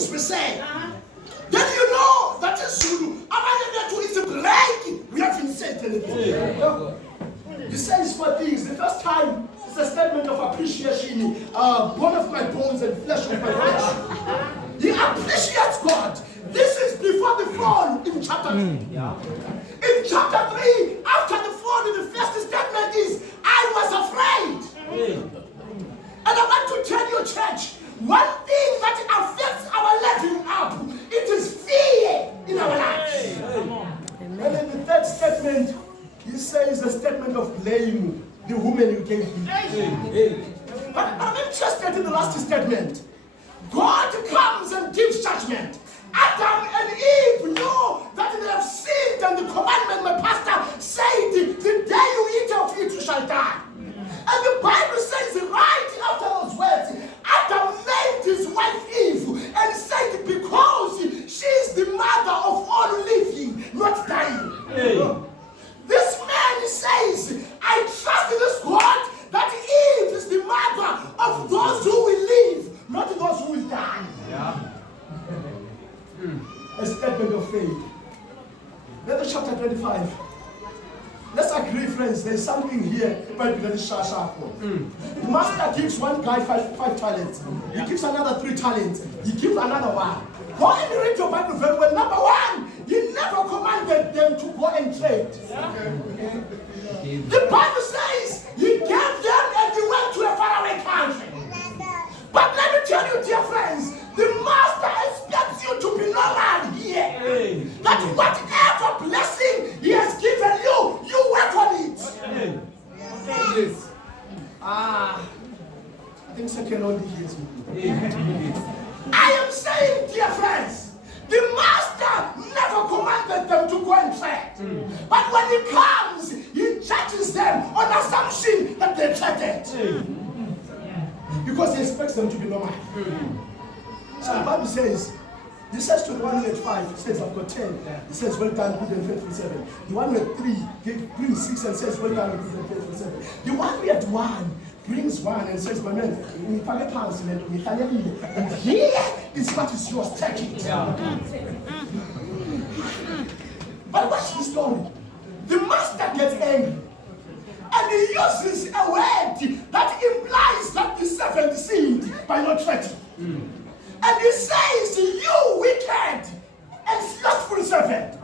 things we say. Then you know that is Zulu. It's a blank. We haven't said anything. He says 4 things. The first time, it's a statement of appreciation. Bone of my bones and flesh of my flesh. He appreciates God. This is before the fall in chapter 2. In chapter 3, after the fall, the first statement is, I was afraid. And I want to tell you, church, one thing that affects our living up, it is fear in our lives. And then the third statement, he says a statement of blame, the woman you gave me. But I'm interested in the last statement. God comes and gives judgment. Adam and Eve know that they have sinned, and the commandment my pastor said, the day you eat of it, you shall die. And the Bible says right after those words, Adam named his wife Eve and said, because she is the mother of all living, not dying. This man says, I trust in this God that Eve is the mother of those who will live, not those who will die. A statement of faith. Let us chapter 25. Let's agree, friends, there's something here might be very sharp. The master gives one guy five talents. He gives another 3 talents. He gives another 1. Go and read your Bible very well. Number 1, he never commanded them to go and trade. The Bible says he gave them and he went to a faraway country. But let me tell you, dear friends, the master expects you to be normal here. That whatever blessing he has given you, you work on it. I think second only hears me. I am saying, dear friends, the master never commanded them to go and trade. But when he comes, he judges them on assumption that they traded. Because he expects them to be normal. So the Bible says, he says to the one who had 5, he says, I've got 10. He says, well done, good and faithful 7. The one who had 3 brings 6 and says, well done, good and faithful 7. The one who had 1 brings 1 and says, my man, and here is what is yours, take it. But watch the story. The master gets angry. And he uses a word that implies that the servant sinned by not trading. And he says, you wicked and slothful servant.